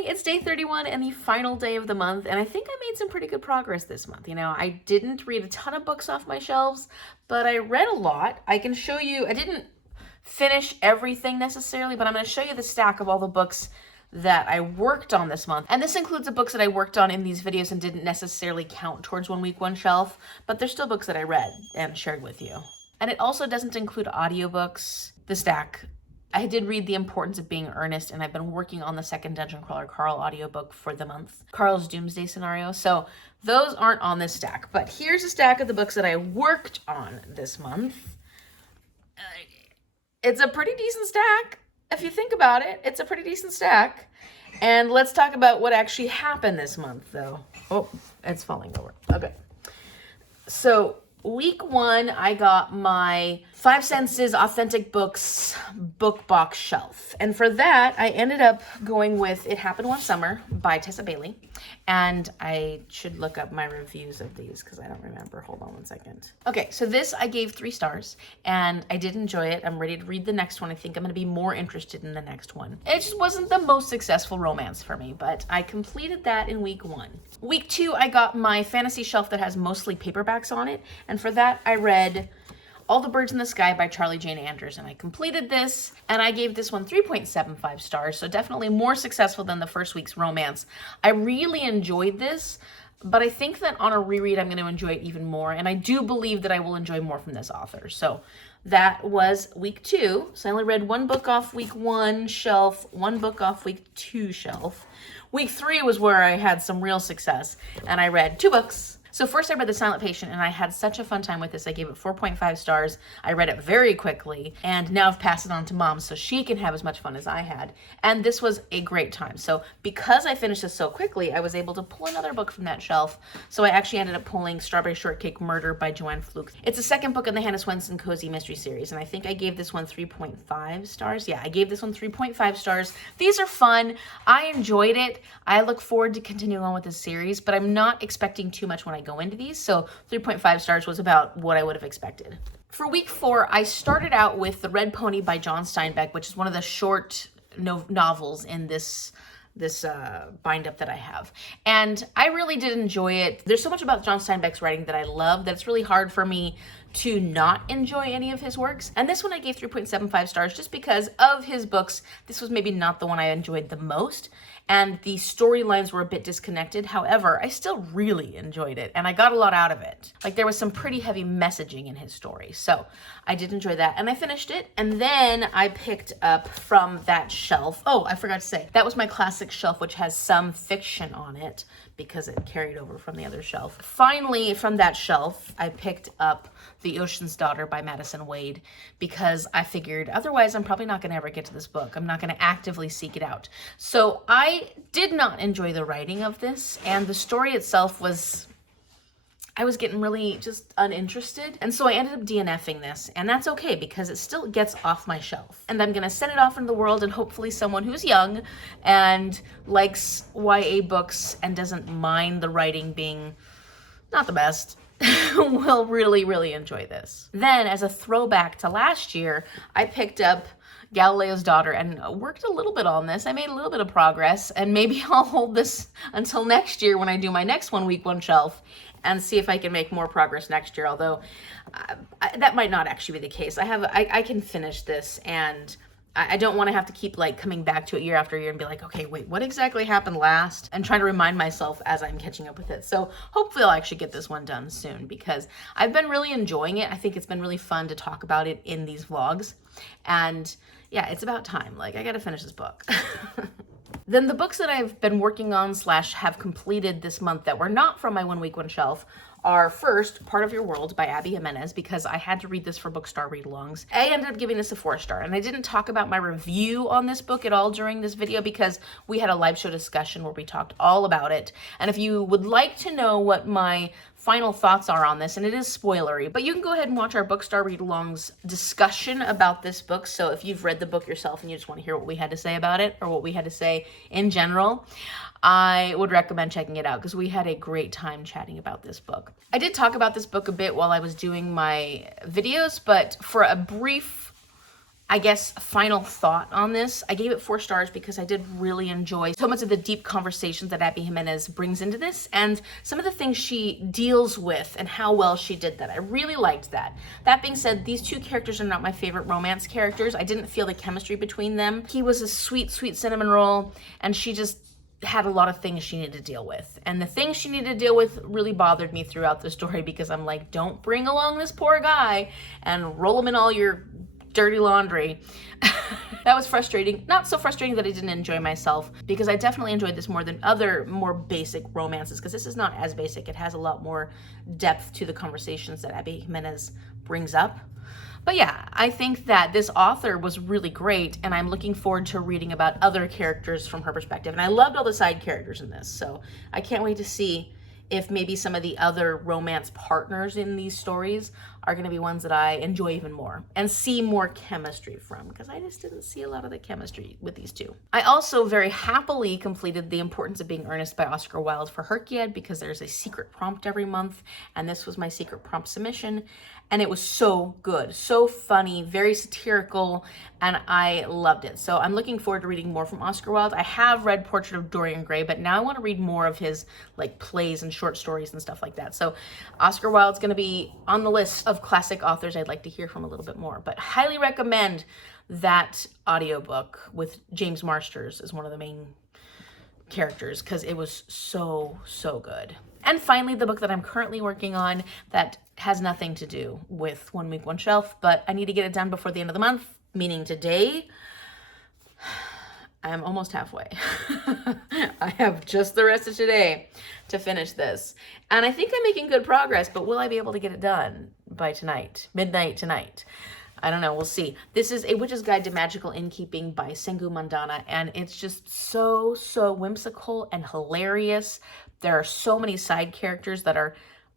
morning, it's day 31 and the final day of the month, and I think I made some pretty good progress this month. You know, I didn't read a ton of books off my shelves, but I read a lot. I can show you, I didn't finish everything necessarily, but I'm going to show you the stack of all the books that I worked on this month. And this includes the books that I worked on in these videos and didn't necessarily count towards one week, one shelf, but they're still books that I read and shared with you. And it also doesn't include audiobooks. The stack, I did read The Importance of Being Earnest, and I've been working on the second Dungeon Crawler Carl audiobook for the month, Carl's Doomsday Scenario. So those aren't on this stack, but here's a stack of the books that I worked on this month. It's a pretty decent stack. If you think about it, it's a pretty decent stack. And let's talk about what actually happened this month, though. Oh, it's falling over. Okay. So week 1, I got my 5 Senses Authentic Books book box shelf. And for that, I ended up going with It Happened One Summer by Tessa Bailey. And I should look up my reviews of these because I don't remember. Hold on one second. Okay, so this I gave 3 stars and I did enjoy it. I'm ready to read the next one. I think I'm going to be more interested in the next one. It just wasn't the most successful romance for me, but I completed that in week 1. Week 2, I got my fantasy shelf that has mostly paperbacks on it. And for that, I read All the Birds in the Sky by Charlie Jane Anders, and I completed this, and I gave this one 3.75 stars, so definitely more successful than the first week's romance. I really enjoyed this, but I think that on a reread, I'm going to enjoy it even more, and I do believe that I will enjoy more from this author. So that was week 2. So I only read 1 book off week 1 shelf, 1 book off week 2 shelf. Week 3 was where I had some real success, and I read 2 books. So first I read The Silent Patient, and I had such a fun time with this. I gave it 4.5 stars. I read it very quickly, and now I've passed it on to Mom so she can have as much fun as I had. And this was a great time. So because I finished this so quickly, I was able to pull another book from that shelf. So I actually ended up pulling Strawberry Shortcake Murder by Joanne Fluke. It's the second book in the Hannah Swenson Cozy Mystery Series, and I think I gave this one 3.5 stars. Yeah, I gave this one 3.5 stars. These are fun. I enjoyed it. I look forward to continuing on with this series, but I'm not expecting too much when I go into these, so 3.5 stars was about what I would have expected. For week 4, I started out with The Red Pony by John Steinbeck, which is one of the short novels in this bind up that I have. And I really did enjoy it. There's so much about John Steinbeck's writing that I love that it's really hard for me to not enjoy any of his works. And this one I gave 3.75 stars just because of his books. This was maybe not the one I enjoyed the most, and the storylines were a bit disconnected. However, I still really enjoyed it, and I got a lot out of it. Like, there was some pretty heavy messaging in his story, so I did enjoy that, and I finished it. And then I picked up from that shelf, oh, I forgot to say, that was my classic shelf, which has some fiction on it because it carried over from the other shelf. Finally, from that shelf, I picked up The Ocean's Daughter by Madison Wade because I figured otherwise I'm probably not going to ever get to this book. I'm not going to actively seek it out. So I did not enjoy the writing of this, and the story itself was, I was getting really just uninterested. And so I ended up DNFing this, and that's okay because it still gets off my shelf. And I'm going to send it off into the world, and hopefully someone who's young and likes YA books and doesn't mind the writing being not the best will really, really enjoy this. Then, as a throwback to last year, I picked up Galileo's Daughter and worked a little bit on this. I made a little bit of progress, and maybe I'll hold this until next year when I do my next week 1 shelf and see if I can make more progress next year, although that might not actually be the case. I can finish this, and I don't want to have to keep like coming back to it year after year and be like, okay, wait, what exactly happened last? And trying to remind myself as I'm catching up with it. So hopefully I'll actually get this one done soon because I've been really enjoying it. I think it's been really fun to talk about it in these vlogs. And yeah, it's about time. Like, I got to finish this book. Then the books that I've been working on / have completed this month that were not from my 1 week 1 shelf are first Part of Your World by Abby Jimenez, because I had to read this for Bookstar read-alongs. I ended up giving this a 4-star, and I didn't talk about my review on this book at all during this video because we had a live show discussion where we talked all about it. And if you would like to know what my final thoughts are on this, and it is spoilery, but you can go ahead and watch our Bookstar read-alongs discussion about this book. So if you've read the book yourself and you just want to hear what we had to say about it, or what we had to say in general, I would recommend checking it out because we had a great time chatting about this book. I did talk about this book a bit while I was doing my videos, but for a brief I guess final thought on this, I gave it 4 stars because I did really enjoy so much of the deep conversations that Abby Jimenez brings into this, and some of the things she deals with and how well she did that. I really liked that. That being said, these 2 characters are not my favorite romance characters. I didn't feel the chemistry between them. He was a sweet, sweet cinnamon roll, and she just had a lot of things she needed to deal with. And the things she needed to deal with really bothered me throughout the story, because I'm like, don't bring along this poor guy and roll him in all your dirty laundry. That was frustrating. Not so frustrating that I didn't enjoy myself, because I definitely enjoyed this more than other more basic romances, because this is not as basic. It has a lot more depth to the conversations that Abby Jimenez brings up. But yeah, I think that this author was really great, and I'm looking forward to reading about other characters from her perspective. And I loved all the side characters in this, so I can't wait to see if maybe some of the other romance partners in these stories are going to be ones that I enjoy even more and see more chemistry from, because I just didn't see a lot of the chemistry with these 2. I also very happily completed The Importance of Being Earnest by Oscar Wilde for Herkiad, because there's a secret prompt every month, and this was my secret prompt submission, and it was so good, so funny, very satirical, and I loved it. So I'm looking forward to reading more from Oscar Wilde. I have read Portrait of Dorian Gray, but now I want to read more of his like plays and short stories and stuff like that. So Oscar Wilde's going to be on the list of classic authors I'd like to hear from a little bit more, but highly recommend that audiobook with James Marsters as one of the main characters, because it was so good. And finally, the book that I'm currently working on that has nothing to do with One Week, One Shelf, but I need to get it done before the end of the month, meaning today. I'm almost halfway. I have just the rest of today to finish this. And I think I'm making good progress, but will I be able to get it done by tonight, midnight tonight? I don't know, we'll see. This is A Witch's Guide to Magical Innkeeping by Sangu Mandanna, and it's just so whimsical and hilarious. There are so many side characters that are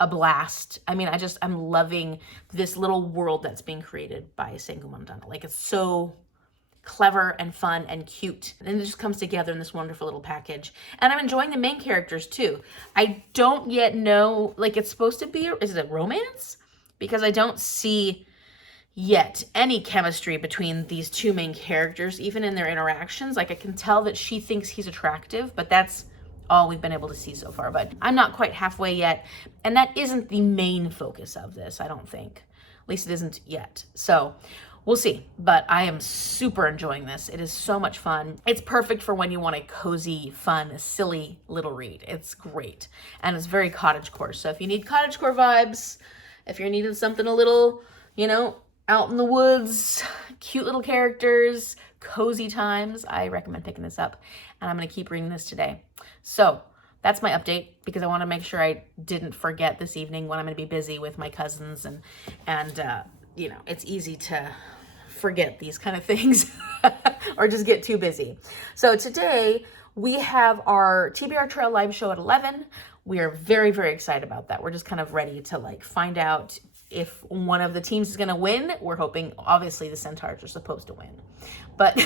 a blast. I mean, I'm loving this little world that's being created by Sangu Mandanna. Like, it's so clever and fun and cute, and it just comes together in this wonderful little package. And I'm enjoying the main characters too. I don't yet know, like, it's supposed to be, is it a romance? Because I don't see yet any chemistry between these 2 main characters, even in their interactions. Like, I can tell that she thinks he's attractive, but that's all we've been able to see so far. But I'm not quite halfway yet, and that isn't the main focus of this, I don't think. At least it isn't yet. So we'll see, but I am super enjoying this. It is so much fun. It's perfect for when you want a cozy, fun, silly little read. It's great, and it's very cottagecore. So if you need cottagecore vibes, if you're needing something a little, you know, out in the woods, cute little characters, cozy times, I recommend picking this up, and I'm going to keep reading this today. So that's my update, because I want to make sure I didn't forget this evening when I'm going to be busy with my cousins, and you know, it's easy to forget these kind of things or just get too busy. So today we have our TBR Trail live show at 11. We are very excited about that. We're just kind of ready to like find out if one of the teams is going to win. We're hoping, obviously, the Centaurs are supposed to win. But,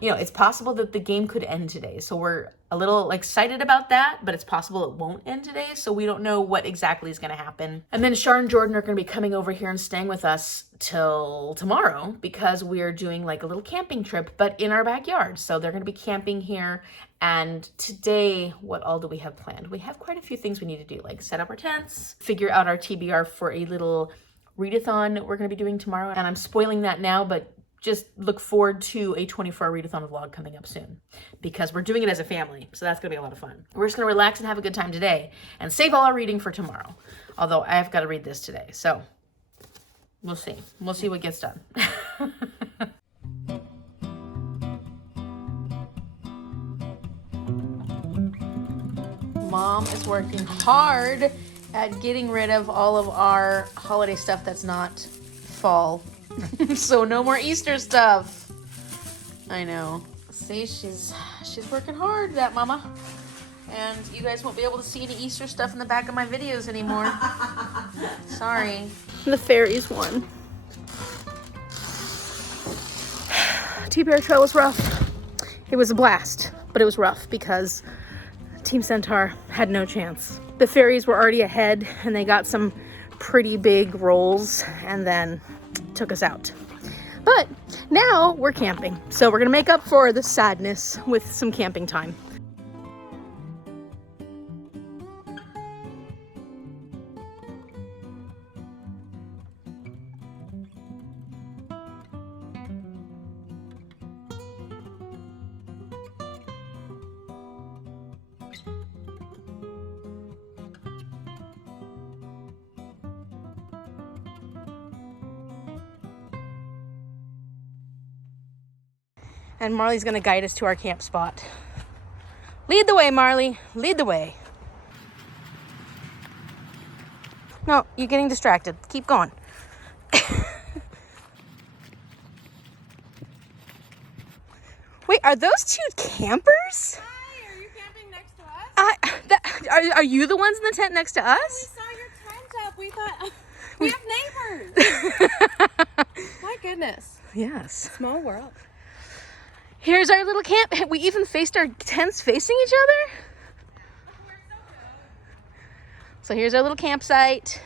you know, it's possible that the game could end today. So we're a little excited about that, but it's possible it won't end today. So we don't know what exactly is going to happen. And then Shar and Jordan are going to be coming over here and staying with us till tomorrow, because we're doing like a little camping trip, but in our backyard. So they're going to be camping here. And today, what all do we have planned? We have quite a few things we need to do, like set up our tents, figure out our TBR for a little readathon we're going to be doing tomorrow. And I'm spoiling that now, but just look forward to a 24-hour readathon vlog coming up soon, because we're doing it as a family. So that's going to be a lot of fun. We're just going to relax and have a good time today and save all our reading for tomorrow. Although I have got to read this today. So we'll see. We'll see what gets done. Mom is working hard at getting rid of all of our holiday stuff that's not fall. So no more Easter stuff. I know. See, she's working hard, that mama. And you guys won't be able to see any Easter stuff in the back of my videos anymore. Sorry. The fairies won. TBR Trail was rough. It was a blast, but it was rough because Team Centaur had no chance. The fairies were already ahead, and they got some pretty big rolls and then took us out. But now we're camping. So we're gonna make up for the sadness with some camping time. And Marley's gonna guide us to our camp spot. Lead the way, Marley. Lead the way. No, you're getting distracted. Keep going. Wait, are those two campers? Hi, are you camping next to us? Are you the ones in the tent next to We us? saw your tent up. We thought, we have neighbors. My goodness. Yes. Small world. Here's our little camp. We even faced our tents facing each other. So here's our little campsite.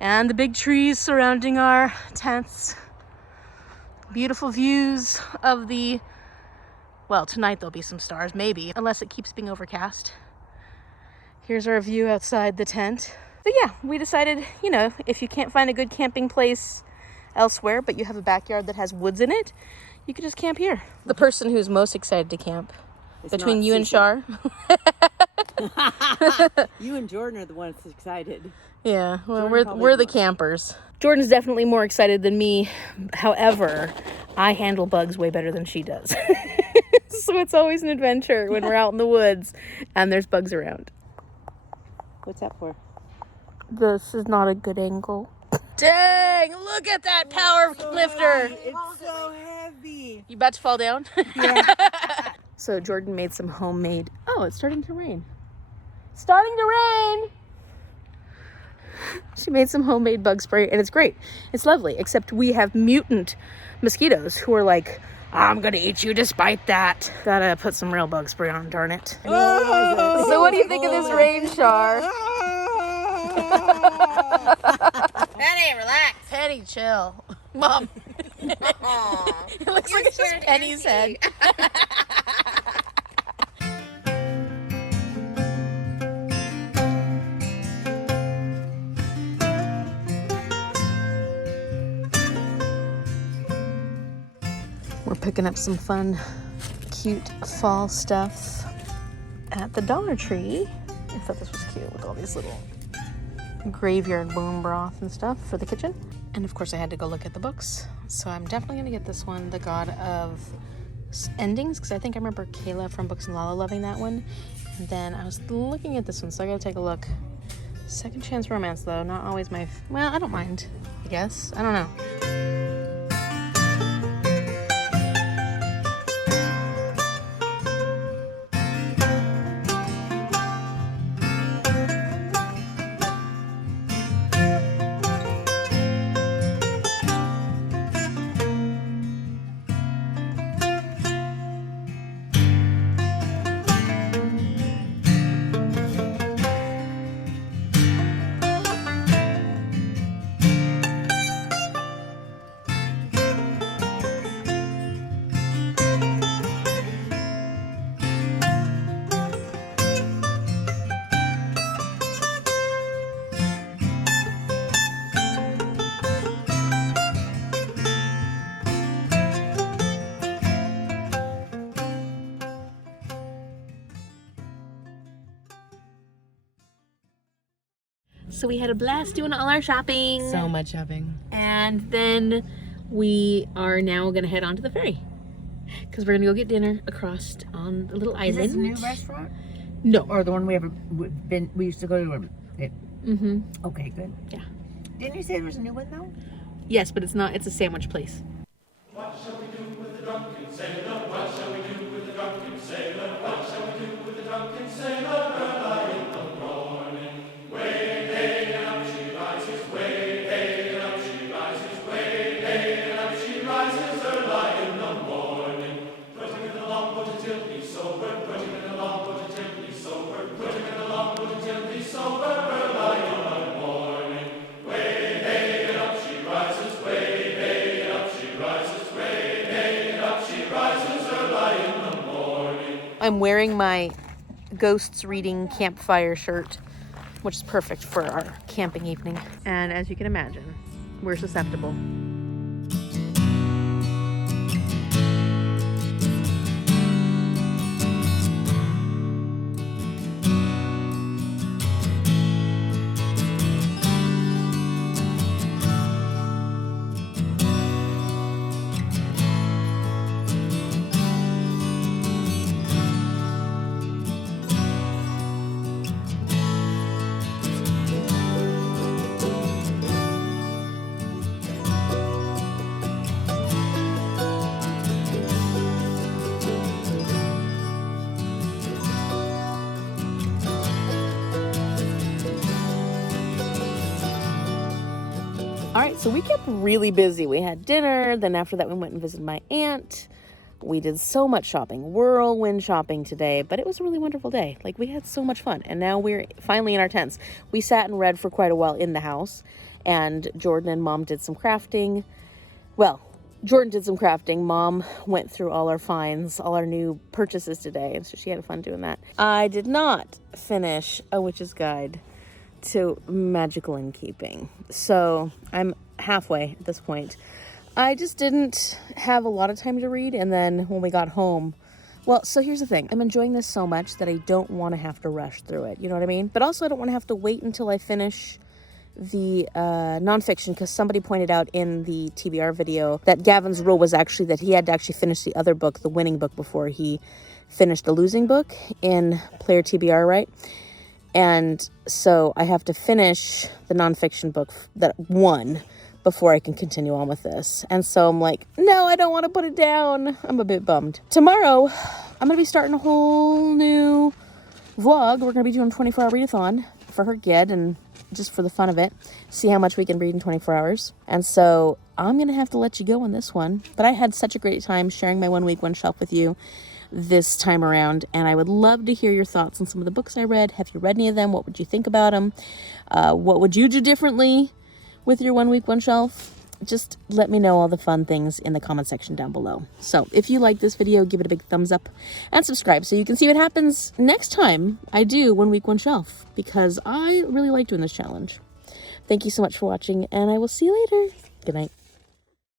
And the big trees surrounding our tents. Beautiful views of the, well, tonight there'll be some stars, maybe, unless it keeps being overcast. Here's our view outside the tent. So yeah, we decided, you know, if you can't find a good camping place elsewhere, but you have a backyard that has woods in it, you could just camp here. The person who's most excited to camp, It's between not you and Cece. Shar. You and Jordan are the ones excited. Yeah, well, Jordan we're probably the won't. campers. Jordan's definitely more excited than me. However, I handle bugs way better than she does. So it's always an adventure when we're out in the woods and there's bugs around. What's that for? This is not a good angle. Dang, look at that power lifter. It's so heavy. You about to fall down? Yeah. So Jordan made some homemade, oh, it's starting to rain. Starting to rain. She made some homemade bug spray and it's great. It's lovely, except we have mutant mosquitoes who are like, I'm gonna eat you despite that. Gotta put some real bug spray on, darn it. Oh. So what do you think of this rain, Shar? Penny, relax. Penny, chill. Mom. It looks like it's just Penny's head. We're picking up some fun, cute fall stuff at the Dollar Tree. I thought this was cute with all these little graveyard bone broth and stuff for the kitchen. And of course I had to go look at the books. So I'm definitely gonna get this one, The God of Endings, because I think I remember Kayla from Books and Lala loving that one. And then I was looking at this one, so I gotta take a look. Second Chance Romance though, not always my, well, I don't mind, I guess. I don't know. So we had a blast doing all our shopping. So much shopping. And then we are now going to head on to the ferry. Because we're going to go get dinner across on the little Is island. this a new restaurant? No. Or the one we used to go to? Mm-hmm. Okay, good. Yeah. Didn't you say there was a new one though? Yes, but it's not. It's a sandwich place. What shall we do with the drunken sailor? What shall we do with the drunken sailor? What shall we do with the drunken sailor? Early in the morning. Way, hey, and up she rises. Way, hey, and up she rises. Way, hey, and up she rises. Early in the morning. Put him in the longboat until he's sober. Put him in the longboat until he's sober. Put him in the longboat until he's sober. Early in the morning. Way, hey, and up she rises. Way, hey, and up she I'm wearing my Ghosts Reading campfire shirt, which is perfect for our camping evening. And as you can imagine, we're susceptible. All right, so we kept really busy. We had dinner, then after that we went and visited my aunt. We did so much shopping, whirlwind shopping today, but it was a really wonderful day. Like, we had so much fun, and now we're finally in our tents. We sat and read for quite a while in the house, and Jordan and Mom did some crafting. Well, Jordan did some crafting. Mom went through all our finds, all our new purchases today, and so she had fun doing that. I did not finish A Witch's Guide to Magical Innkeeping, so I'm halfway at this point. I just didn't have a lot of time to read, and then when we got home, well, so here's the thing. I'm enjoying this so much that I don't want to have to rush through it, you know what I mean? But also I don't want to have to wait until I finish the nonfiction, because somebody pointed out in the TBR video that Gavin's rule was actually that he had to actually finish the other book, the winning book, before he finished the losing book in Player TBR, right? And so I have to finish the nonfiction book that won before I can continue on with this. And so I'm like, no, I don't want to put it down. I'm a bit bummed. Tomorrow, I'm going to be starting a whole new vlog. We're going to be doing a 24-hour readathon for her kid, and just for the fun of it, see how much we can read in 24 hours. And so I'm going to have to let you go on this one. But I had such a great time sharing my 1 week, 1 shelf with you this time around, and I would love to hear your thoughts on some of the books I read. Have you read any of them? What would you think about them? What would you do differently with your 1 week, 1 shelf? Just let me know all the fun things in the comment section down below. So if you like this video, give it a big thumbs up and subscribe so you can see what happens next time I do 1 week, 1 shelf, because I really like doing this challenge. Thank you so much for watching, and I will see you later. Good night.